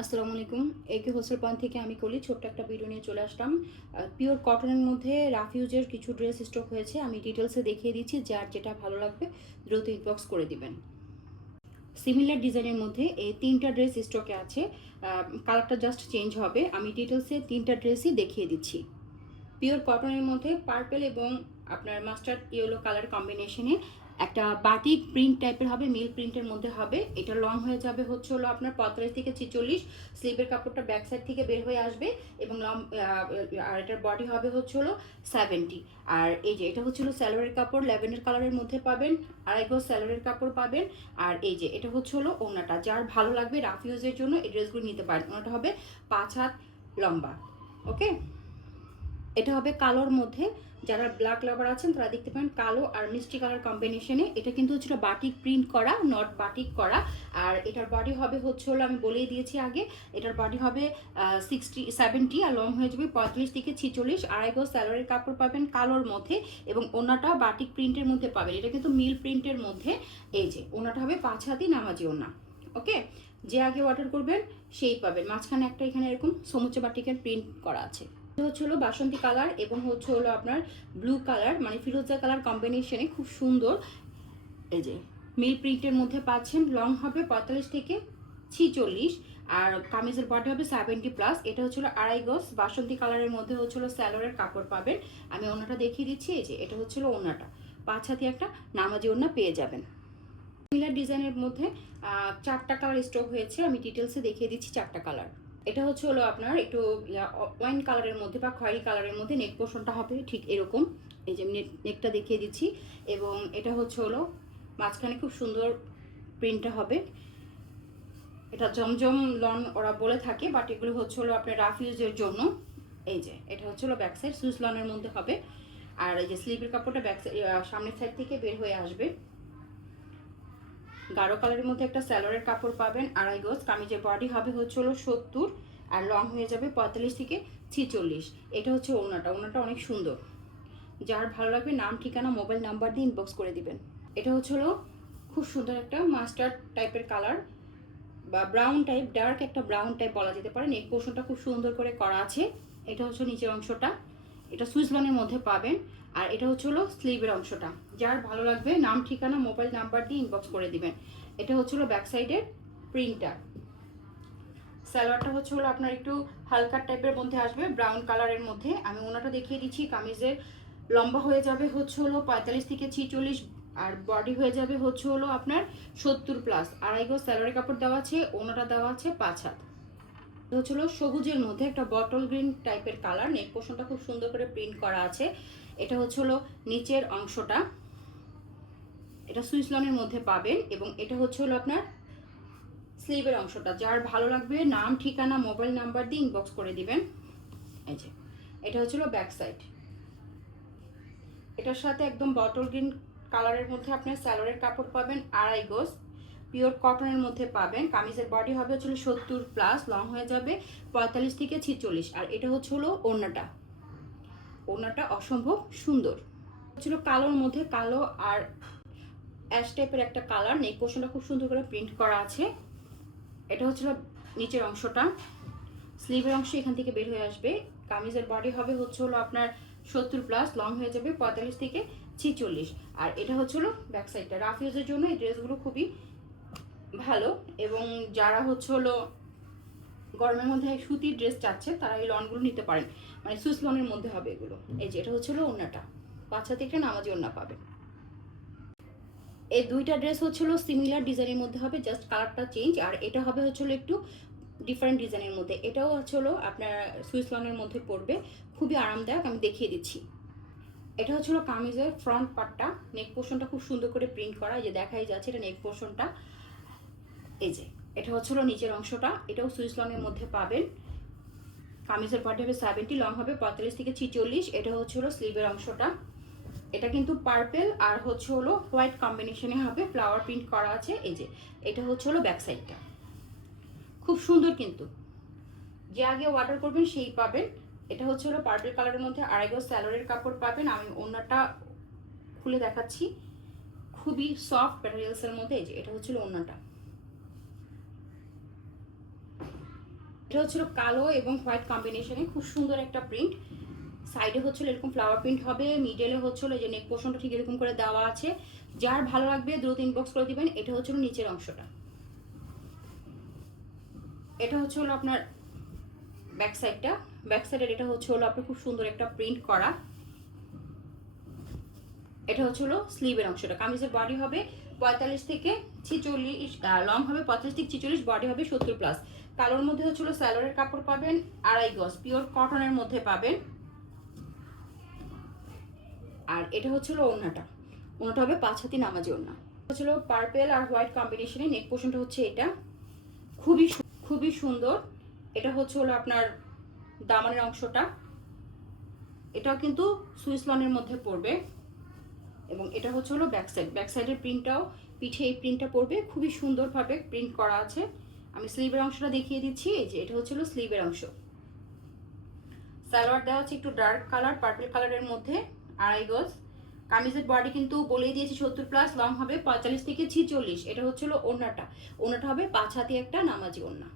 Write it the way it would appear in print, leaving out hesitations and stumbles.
আসসালামু আলাইকুম। একে হোসেল পয়েন্ট থেকে আমি কলি ছোট্ট একটা ভিডিও নিয়ে চলে আসলাম। পিওর কটনের মধ্যে রাফিউজের কিছু ড্রেস স্টক হয়েছে। আমি ডিটেলসে দেখিয়ে দিচ্ছি, যার যেটা ভালো লাগবে দ্রুত ইনবক্স করে দিবেন। সিমিলার ডিজাইনের মধ্যে এই তিনটা ড্রেস স্টকে আছে। কালারটা জাস্ট চেঞ্জ হবে। আমি ডিটেলসে তিনটা ড্রেসই দেখিয়ে দিচ্ছি। পিওর কটনের মধ্যে পার্পল এবং আপনার মাস্টার্ড ইয়েলো কালার কম্বিনেশনে একটা বাটিক প্রিন্ট টাইপের হবে, মিল প্রিন্টের মধ্যে হবে। এটা লং হয়ে যাবে হচ্ছে হলো আপনার 45 থেকে 46। স্লিভের কাপড়টা ব্যাক সাইড থেকে বের হয়ে আসবে এবং লং আর এটার বডি হবে হচ্ছে হলো 70। আর এই যে এটা হচ্ছে হলো স্যালোয়ারের কাপড়, ল্যাভেন্ডার কালারের মধ্যে পাবেন। আড়াই গজ স্যালোয়ারের কাপড় পাবেন। আর এই যে এটা হচ্ছে হলো ওড়নাটা। যার ভালো লাগবে রাফ ইউজের জন্য এই ড্রেসগুলো নিতে পারেন। ওনাটা হবে 5 হাত লম্বা। ওকে, এটা হবে কালোর মধ্যে। যারা ব্ল্যাক লাভার আছেন তারা দেখতে পারেন কালো আর মিষ্টি কালার কম্বিনেশনে। এটা কিন্তু হচ্ছে বাটিক প্রিন্ট করা, নট বাটিক করা। আর এটার বডি হবে হচ্ছে হলো, আমি বলেই দিয়েছি আগে, এটার বডি হবে 70 আর লং হয়ে যাবে 45 থেকে 46। আড়াই গজ স্যালোয়ারের কাপড় পাবেন কালোর মধ্যে এবং ওনাটা বাটিক প্রিন্টের মধ্যে পাবেন। এটা কিন্তু মিল প্রিন্টের মধ্যে। এই যে ওনাটা হবে 5 হাতি নামাজি ওনা। ওকে, যে আগে অর্ডার করবেন সেই পাবেন। মাঝখানে একটা এখানে এরকম সমুচে বাটিকের প্রিন্ট করা আছে। হচ্ছে হলো বাসন্তী কালার এবং হচ্ছে হলো আপনার ব্লু কালার, মানে ফিরোজা কালার কম্বিনেশনে খুব সুন্দর। এই যে মিল প্রিন্টের মধ্যে পাচ্ছেন। লং হবে 45 থেকে 46 আর কামিজের বডি হবে 70+। এটা হচ্ছিল আড়াই গজ বাসন্তী কালারের মধ্যে হচ্ছিল স্যালোয়ারের কাপড় পাবেন। আমি ওনাটা দেখিয়ে দিচ্ছি। এই যে এটা হচ্ছিল ওনাটা, 5 হাতি একটা নামাজি ওনা পেয়ে যাবেন। সিমিলার ডিজাইনের মধ্যে 4টা কালার স্টক হয়েছে। আমি ডিটেলসে দেখিয়ে দিচ্ছি 4টা কালার। এটা হচ্ছে হলো আপনার একটু ওয়াইন কালারের মধ্যে বা খয়েরি কালারের মধ্যে নেক পোর্শনটা হবে ঠিক এরকম। এই যে নেকটা দেখিয়ে দিচ্ছি। এবং এটা হচ্ছে হলো মাঝখানে খুব সুন্দর প্রিন্টটা হবে। এটা জমজম লন ওরা বলে থাকে, বাট এগুলো হচ্ছে হলো আপনার রাফ ইউজের জন্য। এই যে এটা হচ্ছে হলো ব্যাক সাইড সুইস লনের মধ্যে হবে। আর এই যে স্লিভের কাপড়টা ব্যাক সাইড সামনের সাইড থেকে বের হয়ে আসবে। গাঢ় কালারের মধ্যে একটা স্যালোয়ারের কাপড় পাবেন আড়াই গজ। কামিজের বডি হবে হচ্ছে হলো 70 আর লং হয়ে যাবে 45 থেকে 46। এটা হচ্ছে ওড়নাটা। ওড়নাটা অনেক সুন্দর। যার ভালো লাগবে নাম, ঠিকানা, মোবাইল নাম্বার দিয়ে ইনবক্স করে দিবেন। এটা হচ্ছে হলো খুব সুন্দর একটা মাস্টার্ড টাইপের কালার বা ব্রাউন টাইপ, ডার্ক একটা ব্রাউন টাইপ বলা যেতে পারে। নেক পোর্শনটা খুব সুন্দর করে করা আছে। এটা হচ্ছে নিচের অংশটা, এটা সুইস লনের মধ্যে পাবেন। আর এটা হচ্ছে হলো স্লিভের অংশটা। যার ভালো লাগবে নাম, ঠিকানা, মোবাইল নাম্বার দিয়ে ইনবক্স করে দিবেন। এটা হচ্ছে হলো ব্যাক সাইডের প্রিন্টটা। সালোয়ারটা হচ্ছে হলো আপনার একটু হালকা টাইপের মধ্যে আসবে, ব্রাউন কালারের মধ্যে। আমি ওনাটা দেখিয়ে দিচ্ছি। কামিজের লম্বা হয়ে যাবে হচ্ছে হলো 45 থেকে 46 আর বডি হয়ে যাবে হচ্ছে হলো আপনার 70+। আড়াই গজ স্যালোয়ারের কাপড় দেওয়া আছে, ওনাটা দেওয়া আছে 5 হাত। হচ্ছে হলো সবুজের মধ্যে একটা বটল গ্রিন টাইপের কালার। নেক পোর্শনটা খুব সুন্দর করে প্রিন্ট করা আছে। এটা হচ্ছে হলো নিচের অংশটা, এটা সুইস লনের মধ্যে পাবেন। এবং এটা হচ্ছে হলো আপনার স্লিভের অংশটা। যার ভালো লাগবে নাম, ঠিকানা, মোবাইল নাম্বার দিয়ে ইনবক্স করে দিবেন। এই যে এটা হচ্ছে হলো ব্যাক সাইড। এটার সাথে একদম বটল গ্রিন কালারের মধ্যে আপনার স্যালোয়ারের কাপড় পাবেন আড়াই গজ, পিওর কটনের মধ্যে পাবেন। কামিজের বডি হবে হচ্ছে 70+, লং হয়ে যাবে 45 থেকে 46। আর এটা হচ্ছে হলো ওড়নাটা। ওড়নাটা অসম্ভব সুন্দর। হচ্ছিল কালোর মধ্যে কালো আর অ্যাশ টাইপের একটা কালার। নেক পোর্শনটা খুব সুন্দর করে প্রিন্ট করা আছে। এটা হচ্ছিল নিচের অংশটা। স্লিভের অংশ এখান থেকে বের হয়ে আসবে। কামিজের বডি হবে হচ্ছে হলো আপনার 70+, লং হয়ে যাবে 45 থেকে 46। আর এটা হচ্ছে হলো ব্যাক সাইডটা। রাফ ইউজের জন্য এই ড্রেসগুলো খুবই ভালো। এবং যারা হচ্ছে হলো গরমের মধ্যে সুতির ড্রেস চাচ্ছে তারা এই লনগুলো নিতে পারেন, মানে সুইস লনের মধ্যে হবে এগুলো। এই যে এটা হচ্ছে হলো ওড়নাটা, 5 হাতে একটা নামাজি ওড়না পাবেন। এই দুইটা ড্রেস হচ্ছিল সিমিলার ডিজাইনের মধ্যে হবে, জাস্ট কালারটা চেঞ্জ। আর এটা হবে হচ্ছিল একটু ডিফারেন্ট ডিজাইনের মধ্যে। এটাও হচ্ছিল আপনার সুইস লনের মধ্যে পড়বে, খুবই আরামদায়ক। আমি দেখিয়ে দিচ্ছি। এটা হচ্ছিল কামিজের ফ্রন্ট পার্টটা। নেক পোর্শনটা খুব সুন্দর করে প্রিন্ট করা, এই যে দেখাই যাচ্ছে এটা নেক পোর্শনটা। এই যে এটা হচ্ছিল নিচের অংশটা। এটাও সুইস লনের মধ্যে পাবেন। কামিজের বডি হবে 70, লং হবে 45 থেকে 46। এটা হচ্ছিল স্লিভের অংশটা। এটা কিন্তু পার্পেল আর হচ্ছে হলো হোয়াইট কম্বিনেশনে হবে, ফ্লাওয়ার প্রিন্ট করা আছে। এই যে এটা হচ্ছে হলো ব্যাক সাইডটা, খুব সুন্দর। কিন্তু যে আগে অর্ডার করবেন সেই পাবেন। এটা হচ্ছে হলো পার্পেল কালারের মধ্যে আড়াই গজ স্যালোয়ারের কাপড় পাবেন। আমি ওড়নাটা খুলে দেখাচ্ছি, খুবই সফট ম্যাটেরিয়ালসের মধ্যে। এই যে এটা হচ্ছিল ওড়নাটা। এটা হচ্ছিল কালো এবং হোয়াইট কম্বিনেশনে খুব সুন্দর একটা প্রিন্ট। সাইডে হচ্ছিল এরকম ফ্লাওয়ার প্রিন্ট হবে, মিডলে হচ্ছিল এই যে নেক পোর্শনটা ঠিক এরকম করে দেওয়া আছে। যার ভালো লাগবে দ্রুত ইনবক্স করে দিবেন। এটা হচ্ছিল নিচের অংশটা, এটা হচ্ছে হলো আপনার ব্যাক সাইডটা। ব্যাক সাইডের এটা হচ্ছে হলো আপনার খুব সুন্দর একটা প্রিন্ট করা। এটা হচ্ছে হলো স্লিভের অংশটা। কামিজের বডি হবে 45 থেকে 46, লং হবে 45 থেকে 46, বডি হবে 70+। কালোর মধ্যে হচ্ছে হলো স্যালোয়ারের কাপড় পাবেন 2.5 গজ, পিওর কটনের মধ্যে পাবেন। আর এটা হচ্ছে হলো ওড়নাটা, ওড়নাটা হবে 5 হাতি নামাজি ওড়না। হচ্ছে হলো পার্পেল আর হোয়াইট কম্বিনেশনে নেক পোর্শনটা হচ্ছে এটা, খুবই সুন্দর। এটা হচ্ছে হলো আপনার দামানের অংশটা, এটাও কিন্তু সুইস লনের মধ্যে পড়বে। এবং এটা হচ্ছে হলো ব্যাক সাইড, ব্যাক সাইডের প্রিন্টটাও পিঠে এই প্রিন্টটা পড়বে, খুবই সুন্দরভাবে প্রিন্ট করা আছে। আমি স্লিভের অংশটা দেখিয়ে দিচ্ছি, এই যে এটা হচ্ছে হলো স্লিভের অংশ। সালোয়ার দেওয়া আছে একটু ডার্ক কালার পার্পল কালারের মধ্যে 2.5 গজ। কামিজের বডি কিন্তু বলেই দিয়েছি 70+, লং হবে 45 থেকে 46। এটা হচ্ছে হলো ওড়নাটা, ওড়নাটা হবে 5 হাতি একটা নামাজি ওড়না।